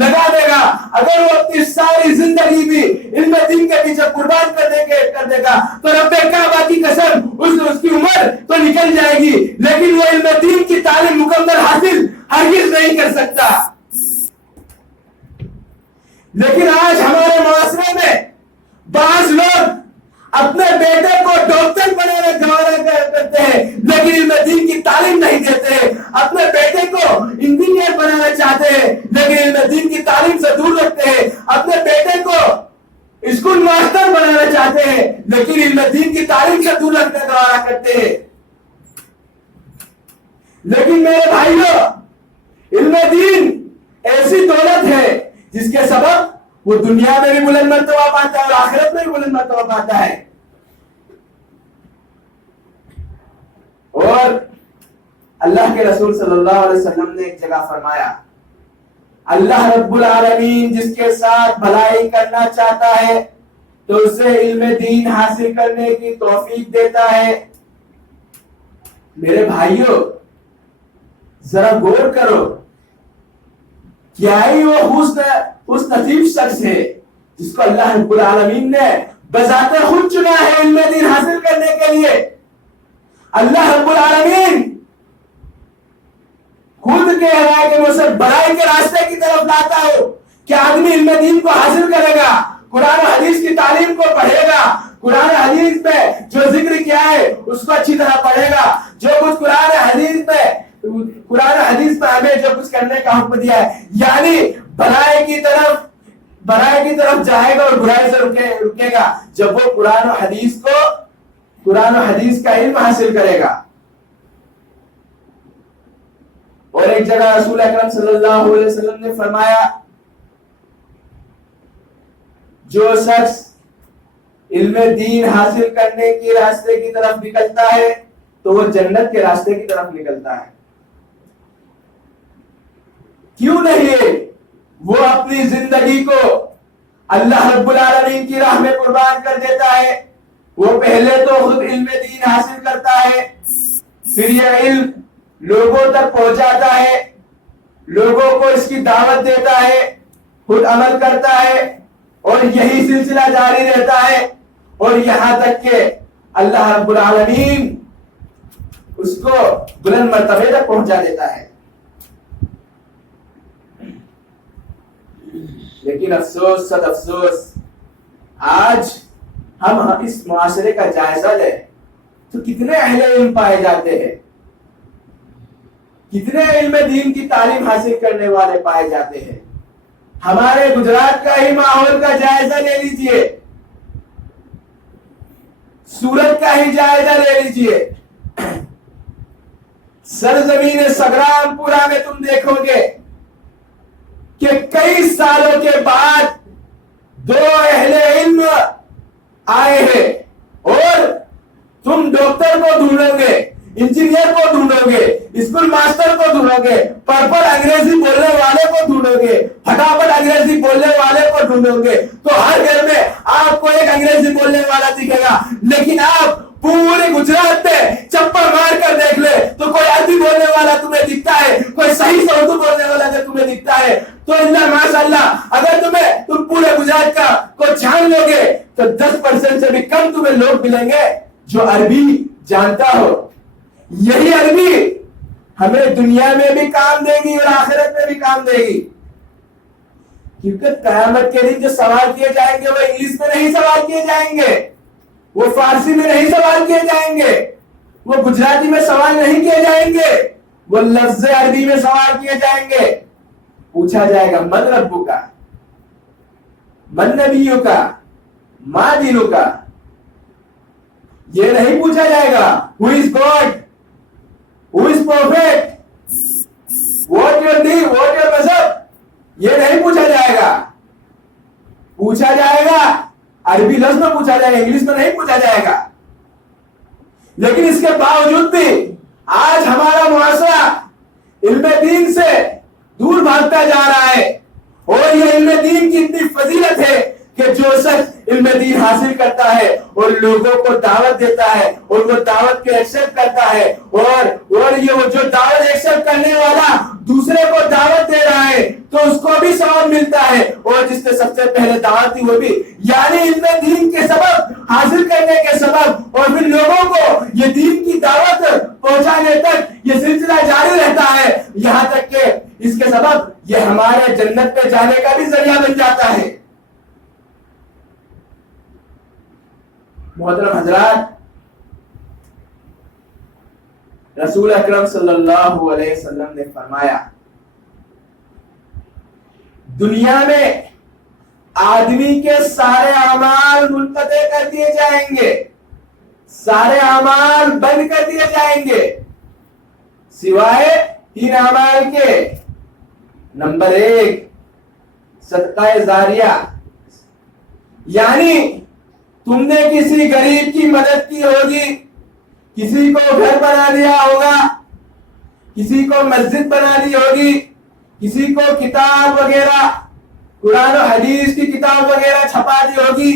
لگا دے گا، اگر وہ اپنی ساری زندگی بھی علم دین کے پیچھے قربان کر دے گا تو رب کعبہ کی قسم اس کی عمر تو نکل جائے گی، لیکن وہ علم دین کی تعلیم مکمل حاصل ہرگز نہیں کر سکتا۔ لیکن آج ہمارے معاشرے میں بعض لوگ اپنے بیٹے کو ڈاکٹر بنانے گوارا کرتے ہیں لیکن علم دین کی تعلیم نہیں دیتے ہیں، اپنے بیٹے کو انجینئر بنانا چاہتے ہیں لیکن علم دین کی تعلیم سے دور رکھتے ہیں، اپنے بیٹے کو اسکول ماسٹر بنانا چاہتے ہیں لیکن علم دین کی تعلیم سے دور رکھنے گوارا کرتے ہیں۔ لیکن میرے بھائیوں، علم دین ایسی دولت ہے جس کے سبب وہ دنیا میں بھی بلند مرتبہ پاتا ہے اور آخرت میں بھی بلند مرتبہ پاتا ہے۔ اور اللہ کے رسول صلی اللہ علیہ وسلم نے ایک جگہ فرمایا، اللہ رب العالمین جس کے ساتھ بھلائی کرنا چاہتا ہے تو اسے علم دین حاصل کرنے کی توفیق دیتا ہے۔ میرے بھائیوں، ذرا غور کرو، کیا ہی وہ اس نصیب شخص ہے جس کو اللہ رب العالمین نے بذات خود چنا ہے علم دین حاصل کرنے کے لیے۔ اللہ رب العالمین خود کہہ رہا ہے کہ میں اسے بڑائی کے راستے کی طرف لاتا ہوں کہ آدمی علم دین کو حاصل کرے گا، قرآن و حدیث کی تعلیم کو پڑھے گا، قرآن و حدیث میں جو ذکر کیا ہے اس کو اچھی طرح پڑھے گا، جو کچھ قرآن و حدیث میں ہمیں جو کچھ کرنے کا حکم دیا ہے، یعنی بھلائی کی طرف جائے گا اور برائی سے رکے گا جب وہ قرآن و حدیث کا علم حاصل کرے گا۔ اور ایک جگہ رسول اکرم صلی اللہ علیہ وسلم نے فرمایا، جو شخص علم دین حاصل کرنے کے راستے کی طرف نکلتا ہے تو وہ جنت کے راستے کی طرف نکلتا ہے۔ کیوں نہیں وہ اپنی زندگی کو اللہ رب العالمین کی راہ میں قربان کر دیتا ہے؟ وہ پہلے تو خود علم دین حاصل کرتا ہے، پھر یہ علم لوگوں تک پہنچاتا ہے، لوگوں کو اس کی دعوت دیتا ہے، خود عمل کرتا ہے اور یہی سلسلہ جاری رہتا ہے اور یہاں تک کہ اللہ رب العالمین اس کو بلند مرتبے تک پہنچا دیتا ہے۔ لیکن افسوس، صد افسوس، آج ہم اس معاشرے کا جائزہ لیں تو کتنے اہل علم پائے جاتے ہیں، کتنے علم دین کی تعلیم حاصل کرنے والے پائے جاتے ہیں۔ ہمارے گجرات کا ہی ماحول کا جائزہ لے لیجئے، سورت کا ہی جائزہ لے لیجئے، سرزمین سگرام پورا میں تم دیکھو گے کہ کئی سالوں کے بعد دو اہل علم آئے ہیں اور تم ڈاکٹر کو ڈھونڈو گے، انجینئر کو ڈھونڈو گے، اسکول ماسٹر کو ڈھونڈو گے، پرپر انگریزی بولنے والے کو ڈھونڈو گے، پھٹافٹ انگریزی بولنے والے کو ڈھونڈو گے تو ہر گھر میں آپ کو ایک انگریزی بولنے والا دکھے گا۔ لیکن آپ پورے گجرات میں چپل مار کر دیکھ لے تو کوئی عربی بولنے والا تمہیں دکھتا ہے، کوئی صحیح سے اردو بولنے والا اگر تمہیں دکھتا ہے تو اللہ ماشاءاللہ، اگر تم پورے گجرات کا کو چھان لو گے تو 10% سے بھی کم تمہیں لوگ ملیں گے جو عربی جانتا ہو۔ یہی عربی ہمیں دنیا میں بھی کام دے گی اور آخرت میں بھی کام دے گی، کیونکہ قیامت کے دن جو سوال کیے جائیں گے وہ انگلش میں نہیں سوال کیے جائیں گے، وہ فارسی میں نہیں سوال کیے جائیں گے، وہ گجراتی میں سوال نہیں کیے جائیں گے، وہ لفظ عربی میں سوال کیے جائیں گے۔ پوچھا جائے گا من ربو کا، من نبیوں کا، ما دینوں کا۔ یہ نہیں پوچھا جائے گا who is God, who is prophet, what your deen, what your مذہب، یہ نہیں پوچھا جائے گا۔ پوچھا جائے گا عربی لفظ میں پوچھا جائے گا، انگلش میں نہیں پوچھا جائے گا۔ لیکن اس کے باوجود بھی آج ہمارا معاشرہ علم دین سے دور بھاگتا جا رہا ہے، اور یہ علم دین کی اتنی فضیلت ہے کہ جو شخص علم دین حاصل کرتا ہے اور لوگوں کو دعوت دیتا ہے اور وہ دعوت کو ایکسپٹ کرتا ہے اور یہ جو دعوت ایکسپٹ کرنے والا دوسرے کو دعوت دے رہا ہے تو اس کو بھی ثواب ملتا ہے، اور جس نے سب سے پہلے دعوت دی وہ بھی. یعنی علم دین کے سبب حاصل کرنے کے سبب اور پھر لوگوں کو یہ دین کی دعوت پہنچانے تک یہ سلسلہ جاری رہتا ہے، یہاں تک کہ اس کے سبب یہ ہمارے جنت پہ جانے کا بھی ذریعہ بن جاتا ہے. محترم حضرات، رسول اکرم صلی اللہ علیہ وسلم نے فرمایا دنیا میں آدمی کے سارے اعمال منقطع کر دیے جائیں گے، سارے اعمال بند کر دیے جائیں گے سوائے 3 اعمال کے. نمبر 1 صدقہ جاریہ، یعنی تم نے کسی غریب کی مدد کی ہوگی، کسی کو گھر بنا دیا ہوگا، کسی کو مسجد بنا دی ہوگی، کسی کو کتاب وغیرہ قرآن و حدیث کی کتاب وغیرہ چھپا دی ہوگی.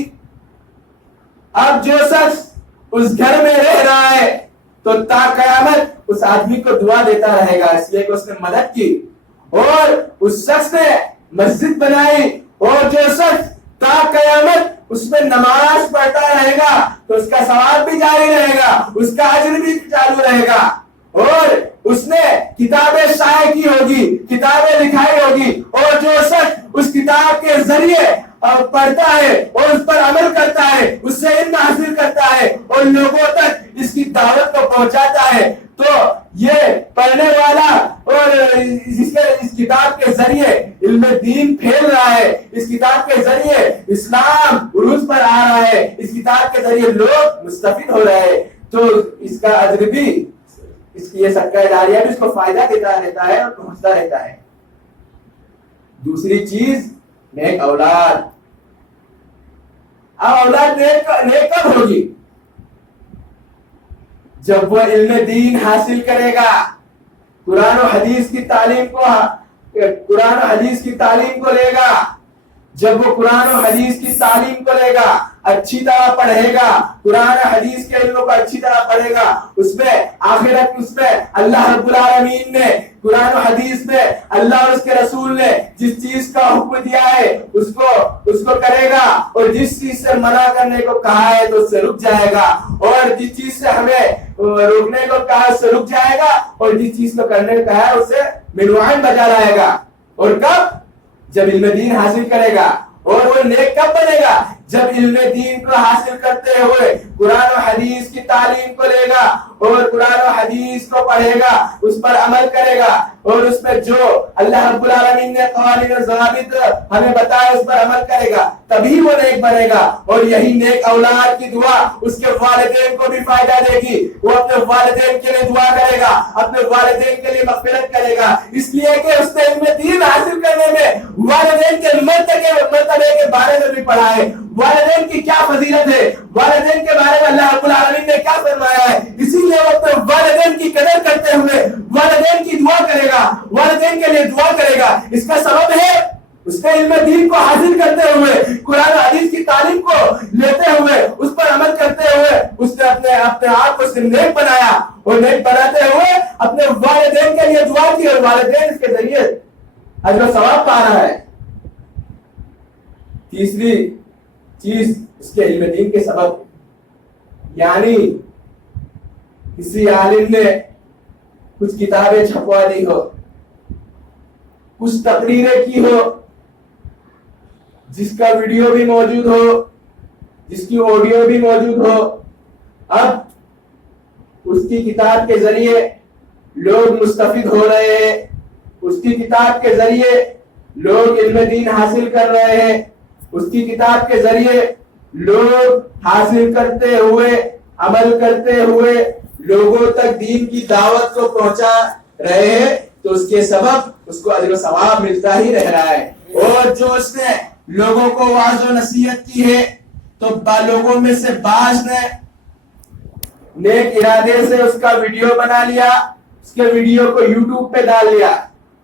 اب جو شخص اس گھر میں رہ رہا ہے تو تا قیامت اس آدمی کو دعا دیتا رہے گا، اس لیے کہ اس نے مدد کی. اور اس شخص نے مسجد بنائی اور جو شخص تا قیامت اس میں نماز پڑھتا رہے گا تو اس کا ثواب بھی جاری رہے گا، اس کا اجر بھی چالو رہے گا. اور اس نے کتابیں شائع کی ہوگی، کتابیں لکھائی ہوگی، اور جو شخص اس کتاب کے ذریعے پڑھتا ہے اور اس پر عمل کرتا ہے، اس سے علم حاصل کرتا ہے اور لوگوں تک اس کی دعوت کو پہنچاتا ہے، تو یہ پڑھنے والا اور اس کتاب کے ذریعے علم دین پھیل رہا ہے، اس کتاب کے ذریعے اسلام عروج پر آ رہا ہے، اس کتاب کے ذریعے لوگ مستفید ہو رہے ہیں، تو اس کا اجر بھی، اس کی یہ صدقہ جاریہ بھی اس کو فائدہ دیتا رہتا ہے اور پہنچتا رہتا ہے. دوسری چیز نیک اولاد. اب اولاد نیک کب ہوگی؟ جب وہ علم دین حاصل کرے گا، قرآن و حدیث کی تعلیم کو لے گا. جب وہ قرآن و حدیث کی تعلیم کو لے گا، اچھی طرح پڑھے گا، قرآن و حدیث کے علم کو اچھی طرح پڑھے گا، اس میں آخرت، اس میں اللہ رب العالمین نے قرآن و حدیث میں اللہ اور اس کے رسول نے جس چیز کا حکم دیا ہے اس کو کرے گا، اور جس چیز سے منع کرنے کو کہا ہے تو اس سے رک جائے گا، اور جس چیز سے ہمیں روکنے کو کہا ہے اس سے رک جائے گا، اور جس چیز کو کرنے کو کہا ہے اس سے منوعن بجا لائے گا. اور کب؟ جب علم دین حاصل کرے گا. اور وہ نیک کب بنے گا؟ جب علم دین کو حاصل کرتے ہوئے قرآن و حدیث کی تعلیم کو لے گا اور قرآن و حدیث کو پڑھے گا، اس پر عمل کرے گا، اور اس میں جو اللہ رب العالمین نے قوانین و ضوابط ہمیں بتایا اس پر عمل کرے گا، تبھی وہ نیک بنے گا. اور یہی نیک اولاد کی دعا اس کے والدین کو بھی فائدہ دے گی. وہ اپنے والدین کے لیے دعا کرے گا، اپنے والدین کے لیے مغفرت کرے گا، اس لیے کہ اس نے علم دین حاصل کرنے میں والدین کے مرتبے کے بارے میں بھی پڑھا ہے، والدین کی کیا فضیلت ہے، والدین کے بارے میں اللہ رب العالمین نے کیا فرمایا ہے. اسی لیے وہ اپنے والدین کی قدر کرتے ہوئے والدین کی دعا کرے گا، والدین کے لیے دعا کرے گا. اس کا سبب ہے اس نے علم دین کو حاصل کرتے ہوئے، قرآن و حدیث کی تعلیم کو لیتے ہوئے، اس پر عمل کرتے ہوئے اس نے اپنے آپ کو نیک بنایا، اور نیک بناتے ہوئے اپنے والدین کے لیے دعا کی، اور والدین اس کے ذریعے اجر و ثواب پا رہا ہے. تیسری چیز اس کے علم دین کے سبب، یعنی کسی عالم نے کچھ کتابیں چھپوا دی ہو، کچھ تقریریں کی ہو، جس کا ویڈیو بھی موجود ہو، جس کی آڈیو بھی موجود ہو. اب اس کی کتاب کے ذریعے لوگ مستفید ہو رہے ہیں، اس کی کتاب کے ذریعے لوگ علم دین حاصل کر رہے ہیں، اس کی کتاب کے ذریعے لوگ حاصل کرتے ہوئے، عمل کرتے ہوئے لوگوں تک دین کی دعوت کو پہنچا رہے ہیں، تو اس کے سبب اس کو اجر و ثواب ملتا ہی رہ رہا ہے. اور جو اس نے لوگوں کو واعظ و نصیحت کی ہے تو لوگوں میں سے بعض نے نیک ارادے سے اس کا ویڈیو بنا لیا، اس کے ویڈیو کو یوٹیوب پہ ڈال لیا،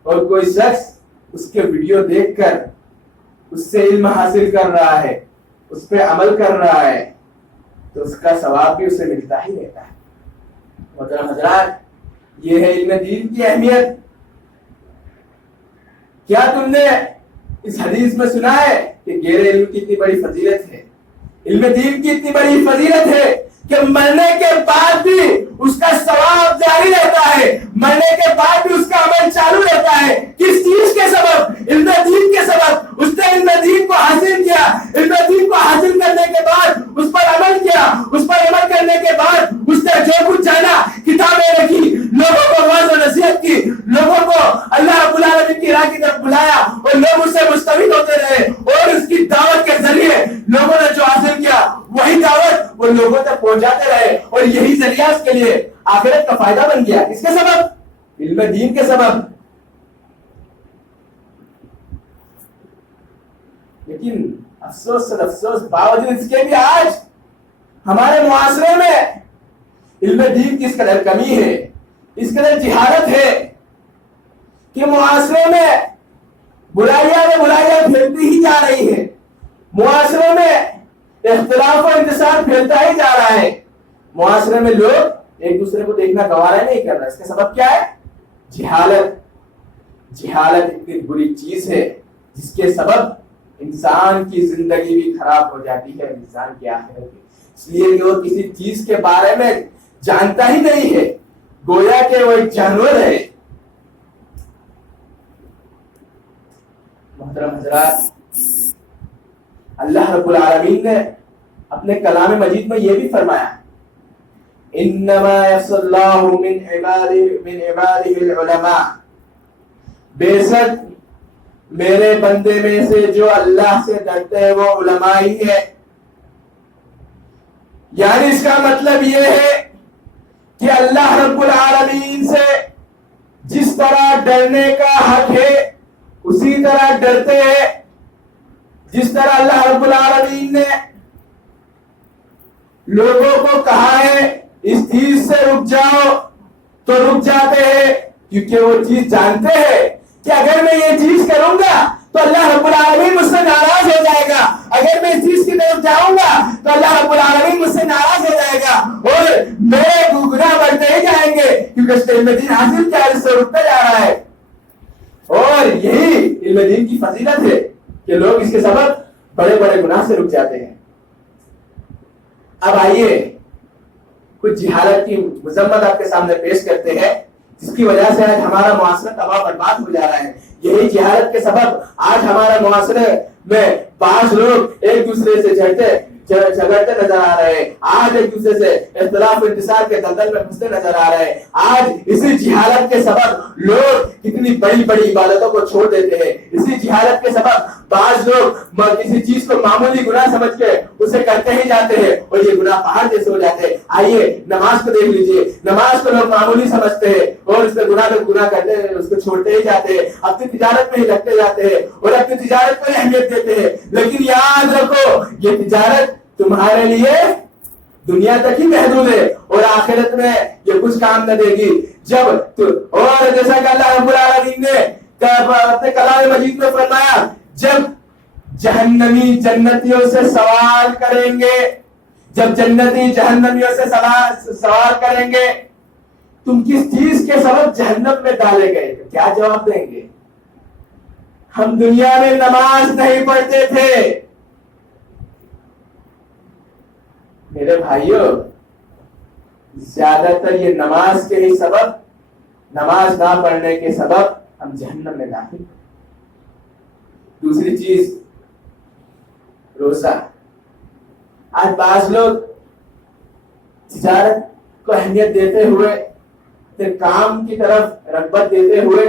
اور کوئی شخص اس کے ویڈیو دیکھ کر اس سے علم حاصل کر رہا ہے، اس پہ عمل کر رہا ہے، تو اس کا ثواب بھی اسے ملتا ہی رہتا ہے. محترم حضرات، یہ ہے علم دین کی اہمیت. کیا تم نے اس حدیث میں سنا ہے کہ گہرے علم کی اتنی بڑی فضیلت ہے، علم دین کی اتنی بڑی فضیلت ہے کہ مرنے کے بعد بھی اس کا ثواب جاری رہتا ہے، مرنے کے بعد بھی اس کا عمل چالو رہتا ہے. کس چیز کے سبب؟ علم دین کے سبب. اس نے علم دین کو حاصل کیا، علم دین کو حاصل کرنے کے بعد اس پر عمل کیا، اس پر عمل کرنے کے بعد اس نے جو کچھ جانا کتابیں رکھی، لوگوں کو واعظ و نصیحت کی، لوگوں کو اللہ رب العالمین کی راہ کی طرف بلایا اور لوگ اس سے مستفید ہوتے رہے اور اس کی دعوت کے ذریعے لوگوں نے جو حاصل کیا وہی دعوت وہ لوگوں تک پہنچاتے رہے اور یہی ذریعہ اس کے لیے آخرت کا فائدہ بن گیا. کس کے سبب؟ علم دین کے سبب. لیکن افسوس سے افسوس باوجود اس کے بھی آج ہمارے معاشرے میں علم دین کی اس قدر کمی ہے، اس قدر جہالت ہے کہ معاشرے میں برائیاں پھیلتی ہی جا رہی ہے، معاشرے میں اختلاف و انتشار پھیلتا ہی جا رہا ہے، معاشرے میں لوگ ایک دوسرے کو دیکھنا گوارا نہیں کر رہا. اس کا سبب کیا ہے؟ جہالت. جہالت اتنی بری چیز ہے جس کے سبب انسان کی زندگی بھی خراب ہو جاتی ہے، انسان کی آخرت بھی. اس لیے جو کسی چیز کے بارے میں جانتا ہی نہیں ہے گویا کہ وہ ایک جانور ہے. محترم حضرات، اللہ رب العالمین نے اپنے کلام مجید میں یہ بھی فرمایا انما یخشی اللہ من عبادہ العلماء، بے شک میرے بندے میں سے جو اللہ سے ڈرتے ہیں وہ علماء ہی ہے. یعنی اس کا مطلب یہ ہے کہ اللہ رب العالمین سے جس طرح ڈرنے کا حق ہے اسی طرح ڈرتے ہیں. جس طرح اللہ رب العالمین نے لوگوں کو کہا ہے اس چیز سے رک جاؤ تو رک جاتے ہیں، کیونکہ وہ چیز جانتے ہیں کہ اگر میں یہ چیز کروں گا تو اللہ رب العالمین مجھ سے ناراض ہو جائے گا، اگر میں اس چیز کی طرف جاؤں گا تو اللہ رب العالمین مجھ سے ناراض ہو جائے گا اور میرے گناہ بڑھتے ہی جائیں گے، کیونکہ اس علم دین حاصل کیا اس سے رکتا جا رہا ہے. اور یہی علم دین کی فضیلت ہے کہ لوگ اس کے سبب بڑے بڑے گناہ سے رک جاتے ہیں. اب آئیے کچھ جہالت کی مذمت آپ کے سامنے پیش کرتے ہیں جس کی وجہ سے آج ہمارا معاشرہ تباہ برباد ہو جا رہا ہے. یہی جہالت کے سبب آج ہمارے معاشرے میں بعض لوگ ایک دوسرے سے جھگڑتے نظر آ رہے ہیں، آج ایک دوسرے سے اختلاف و انتشار کے دلدل میں پھنستے نظر آ رہے ہیں. آج اسی جہالت کے سبب لوگ کتنی بڑی بڑی عبادتوں کو چھوڑ دیتے ہیں. اسی جہالت کے سبب بعض لوگ کسی چیز کو معمولی گناہ سمجھ کے اسے کرتے ہی جاتے ہیں اور یہ گناہ پہاڑ جیسے ہو جاتے ہیں. آئیے نماز کو دیکھ لیجئے، نماز کو لوگ معمولی سمجھتے ہیں اور اس میں گناہ کرتے ہیں، اس کو چھوڑتے ہی جاتے ہیں، اپنی تجارت میں ہی لگتے جاتے ہیں اور اپنی تجارت کو اہمیت دیتے ہیں. لیکن یاد رکھو یہ تجارت تمہارے لیے دنیا تک ہی محدود ہے اور آخرت میں یہ کچھ کام نہ دے گی. اور جیسا کہ اللہ رب العالمین نے اپنے کلام مجید میں فرمایا جب جہنمی جنتیوں سے سوال کریں گے، جب جنتی جہنمیوں سے سوال کریں گے تم کس چیز کے سبب جہنم میں ڈالے گئے، کیا جواب دیں گے؟ ہم دنیا میں نماز نہیں پڑھتے تھے. میرے بھائیوں زیادہ تر یہ نماز کے ہی سبب، نماز نہ پڑھنے کے سبب ہم جہنم میں داخل. دوسری چیز روزہ. آج بعض لوگ تجارت کو اہمیت دیتے ہوئے، پھر کام کی طرف رغبت دیتے ہوئے